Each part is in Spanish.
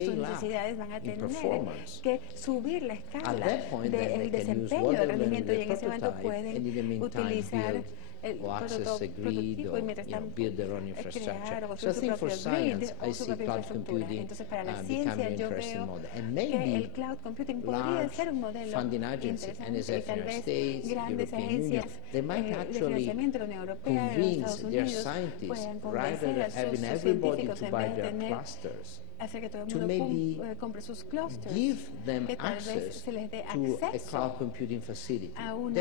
sus necesidades van a tener que subir la escala del desempeño, del rendimiento, y en ese momento pueden utilizar el prototipo y mientras tanto crear o construir su propio grid o su propia infraestructura. Entonces, para la ciencia yo veo que el cloud computing podría ser un modelo interesante, y tal vez grandes agencias de financiamiento de la Unión Europea, de los Estados Unidos, puedan convencer a sus científicos en vez de tener hacer que todo el mundo compre sus clusters, que tal vez se les dé acceso a una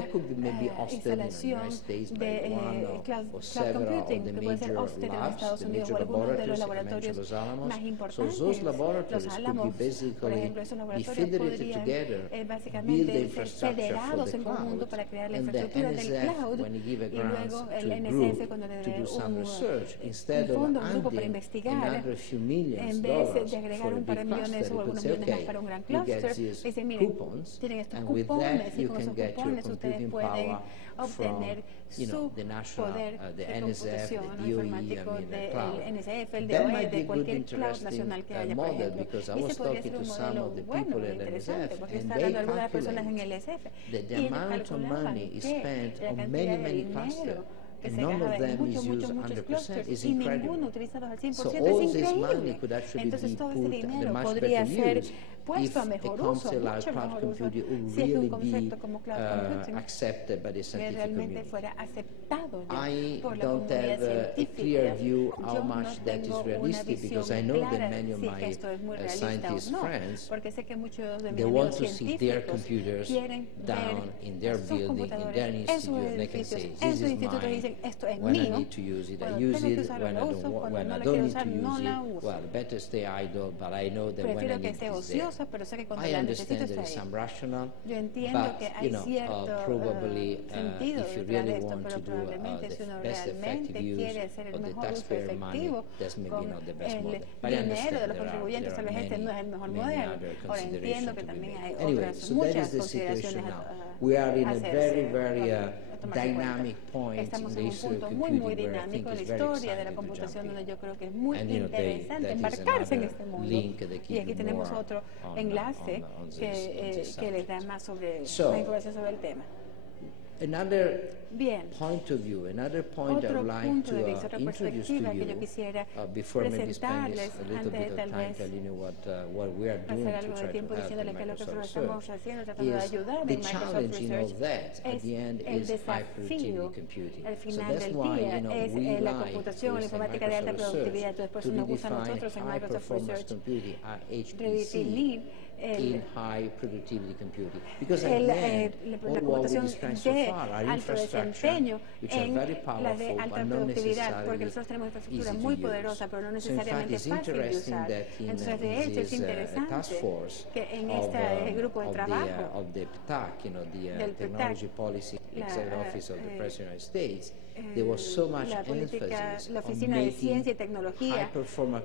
instalación de cloud computing, que puede ser Austin en Estados Unidos o algunos de los laboratorios más importantes, los Álamos, por ejemplo. Esos laboratorios podrían básicamente ser federados en conjunto para crear la infraestructura del cloud, y luego el NSF, cuando le dé un fondo, un grupo para investigar, en vez de agregar un par de millones o algunos millones más para un gran cluster, dicen, miren, tienen estos cupones, y con esos cupones ustedes pueden obtener su poder de computación informático del NSF, el DOE, de cualquier cloud nacional que haya, por ejemplo. Y ese podría ser un modelo bueno e interesante, porque está hablando algunas personas en el NSF, y ellos calculaban que la cantidad de dinero que se gasta en muchos clusters, y ninguno utilizado al 100%, es increíble. Entonces todo ese dinero podría ser puesto a mejor uso, mucho mejor uso, si es que un concepto como cloud computing que realmente fuera aceptado por la comunidad científica. Yo no tengo una visión clara si es que esto es muy realista o no, porque sé que muchos de mis amigos científicos quieren ver sus computadores en sus edificios, en sus institutos, y dicen, esto es mío, cuando tengo que usarlo lo uso, cuando no lo quiero usar no la uso. Prefiero que esté ociosa, pero sé que cuando la necesito está ahí. Yo entiendo que hay cierto sentido detrás de esto, pero probablemente si uno realmente quiere hacer el mejor uso efectivo con el dinero de los contribuyentes, tal vez este no es el mejor modelo. Ahora entiendo que también hay otras muchas consideraciones a hacerse. Estamos en un punto muy dinámico en la historia de la computación, donde yo creo que es muy interesante embarcarse en este mundo. Y aquí tenemos otro enlace que les da más información sobre el tema. Bien, otro punto de vista, otra perspectiva que yo quisiera presentarles antes de tal vez pasar algo de tiempo diciéndoles que lo que nosotros estamos haciendo, tratando de ayudar en Microsoft Research, es el desafío al final del día, es la computación, la informática de alta productividad. Entonces, por eso nos gusta a nosotros en Microsoft Research redefinir high productivity computing, la computación de alto desempeño en la de alta productividad, porque nosotros tenemos infraestructura muy poderosa, pero no necesariamente fácil de usar. Entonces, de hecho, es interesante que en este grupo de trabajo del PTAC, la Oficina de Ciencia y Tecnología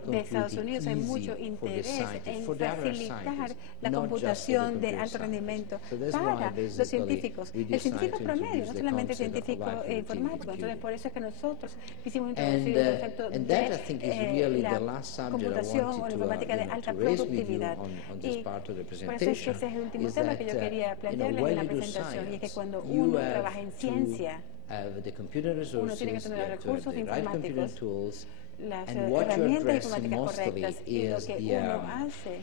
de Estados Unidos, hay mucho interés en facilitar la computación de alto rendimiento para los científicos, el científico promedio, no solamente el científico informático. Entonces, por eso es que nosotros quisimos introducir el concepto de la computación o la informática de alta productividad. Y por eso es que ese es el último tema que yo quería plantearles en la presentación, y es que cuando uno trabaja en ciencia, uno tiene que tener los recursos informáticos, las herramientas informáticas correctas, y lo que uno hace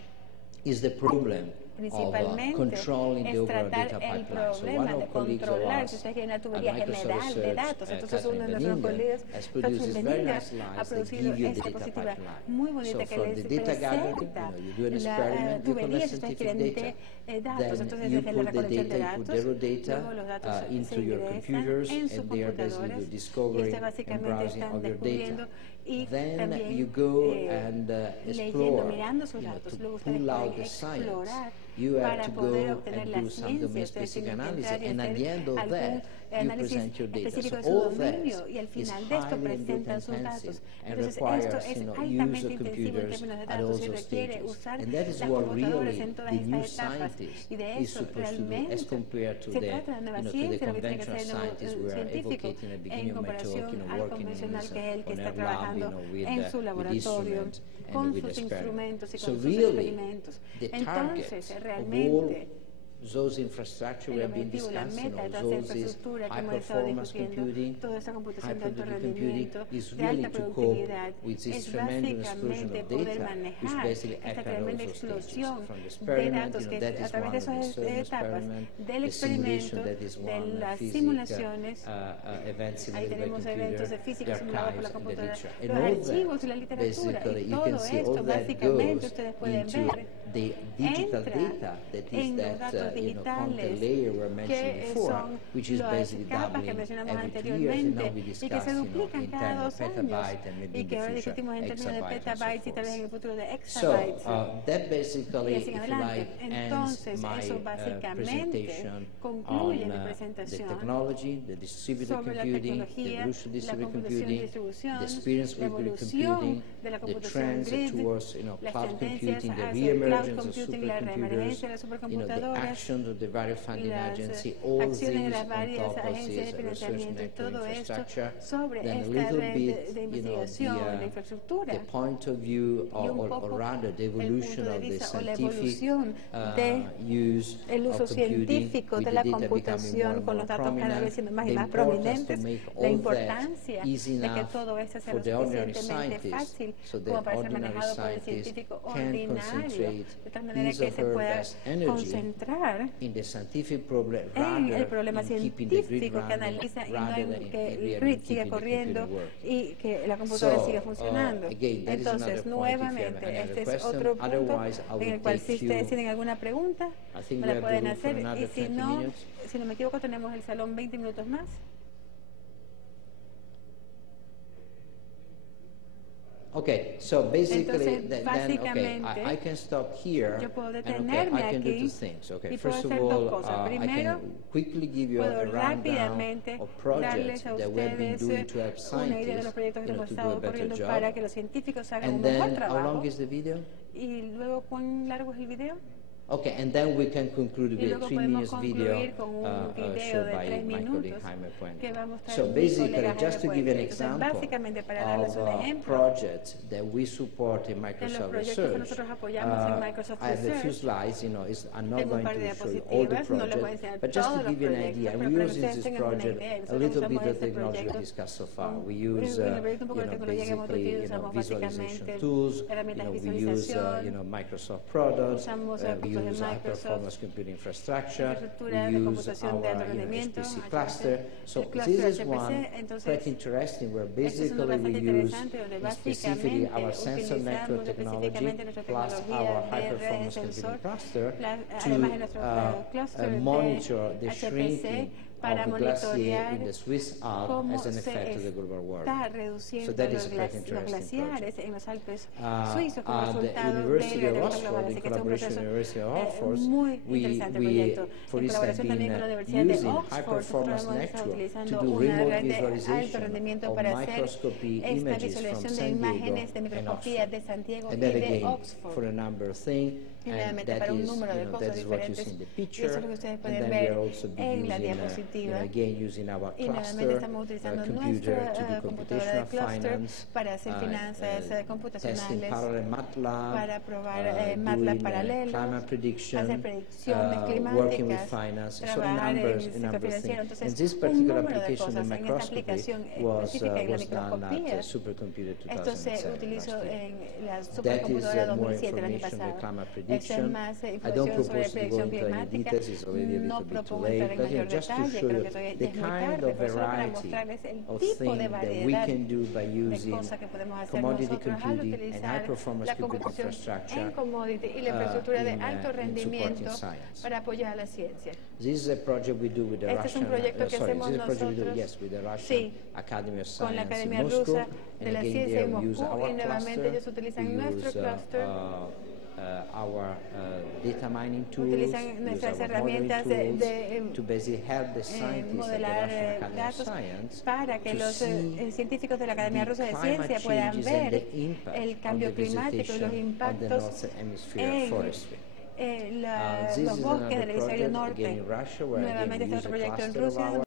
principalmente es tratar el problema de controlar, si ustedes quieren, una tubería general de datos. Entonces, uno de nuestros colegas, Catherine Benninga, ha producido esta diapositiva muy bonita que les presenta la tubería, si ustedes quieren, de datos. Entonces, desde la recolección de datos, luego los datos se ingresan en sus computadores, y ustedes básicamente están descubriendo y también leyendo, mirando sus datos. Luego ustedes pueden explorar para poder obtener la ciencia. Ustedes tienen que entrar y hacer algún análisis específico de su dominio, y al final de esto presentan sus datos. Entonces, esto es altamente intensivo en términos de datos y requiere usar las computadoras en todas estas etapas. Y de eso realmente se trata de la nueva ciencia, lo que tiene que ser el nuevo científico en comparación al convencional, que es el que está trabajando en su laboratorio con sus instrumentos y con sus experimentos. Entonces, realmente, those infrastructure we have been discussing, or those high-performance computing, high-productive computing, is really to cope with this tremendous explosion of data, which basically occurs at those stages. From the experiment, that is one of the certain experiment, the simulation, that is one, events simulated by computer, the archives and the literature. And all that, basically, you can see all that goes into the digital data, that is that content layer we were mentioning before, which is basically doubling every 2 years, and now we discuss in terms of petabyte and maybe in the future exabyte and so forth. So that basically, if you like, ends my presentation on the technology, the distributed computing, the evolution of distributed computing, the experience with computing, the trends towards cloud computing, the re-emergence of supercomputers, the actions of the various funding agencies, all these on top of this research network infrastructure, then a little bit, the point of view, or rather the evolution of the scientific use of computing, with the data becoming more and more prominent, the importance to make all that easy enough for the ordinary scientist, so the ordinary scientist can concentrate his or her best energy in the scientific problem, rather than keeping the grid running, rather than keeping the y que la computadora siga funcionando. Again, Entonces, nuevamente, este es otro punto en el cual, si ustedes tienen alguna pregunta, me la pueden hacer, y si no me equivoco, tenemos el salón 20 minutos más. Okay, so basically, then okay, I can stop here, and I can do two things. Okay, first of all, I can quickly give you a rundown of projects that we have been doing to help scientists, to do a better job. And then, how long is the video? Y luego, ¿cuán largo es el video? Okay, and then we can conclude with a 3-minute video shown by my colleague Jaime Puente. So basically, just to give an example of projects that we support in Microsoft Research, I have a few slides, I'm not going to show you all the projects, but just to give you an idea, and we use in this project a little bit of technology we discussed so far. We use, basically, visualization tools, we use, Microsoft products, we use high-performance computing infrastructure, we use our HPC cluster. So this is one quite interesting, where basically we use specifically our sensor network technology plus our high-performance computing cluster to monitor the shrinking of the glacier in the Swiss Alps as an effect of the global warming. So that is a quite interesting project. At the University of Oxford, in collaboration with the University of Oxford, we for instance, been using high-performance network to do remote visualization of microscopy images from San Diego and Oxford. And that again, for a number of things, and that is what you see in the picture. And then we are also using, again, using our cluster computer to do computational finance, testing parallel MATLAB, doing climate prediction, working with finance, so a number of things. And this particular application in microscopy was done at Supercomputer 2007. That is more information on the climate prediction. I don't propose to go into any details, it's already a little bit too late, but just to show you the kind of variety of things that we can do by using commodity computing and high-performance computing infrastructure in supporting science. This is a project we do with the Russian, with the Russian Academy of Science in Moscow, and again there we use our cluster, we use our data mining tools, utilizan nuestras herramientas de modelar datos para que los científicos de la Academia Rusa de Ciencia puedan ver el cambio climático y los impactos en los bosques del hemisferio norte. Nuevamente este es otro proyecto en Rusia.